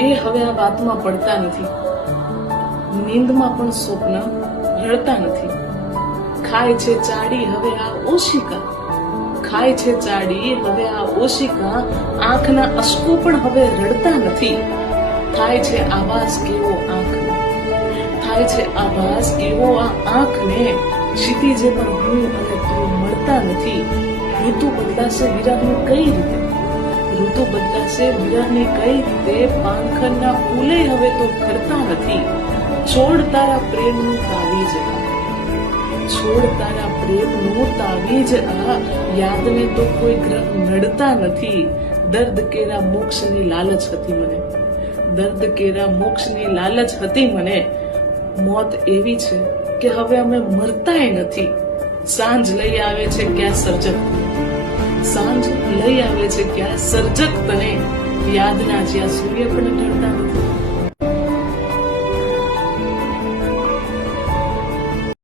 એ હવે આ વાતમાં પડતા નથી. નીંદમાં પણ સ્વપ્ન રડતા નથી. ખાય છે ચાડી હવે આ ઓશિકા, ખાય છે ચાડી હવે આ ઓશિકા, આંખના અશ્કો પણ હવે રડતા નથી. થાય છે આવાસ કેવો આંખને, થાય છે આભાસ કેવો આ આંખને, ક્ષિતિજે પણ હું અને તું મળતા નથી. ઋતુ બદલાશે વિરહની કઈ રીતે, ઋતુ બદલાશે વિરહની કઈ રીતે, પાનખરના ફૂલે હવે તો ખરતા નથી. છોડ તારા પ્રેમનું તાવીજ આ, છોડ તારા પ્રેમનું તાવીજ આ, યાદને તો કોઈ ગ્રહ નડતા નથી. દર્દ કેરા મોક્ષની લાલચ હતી મને, દર્દ કેરા મોક્ષની લાલચ હતી મને. મોત એવી છે કે હવે અમે મરતાય નથી. સાંજ લઈ આવે છે ક્યાં સર્જક, સાંજ લઈ આવે છે ક્યાં સર્જક તને, યાદના જ્યાં સૂર્ય પણ ઢળતા નથી.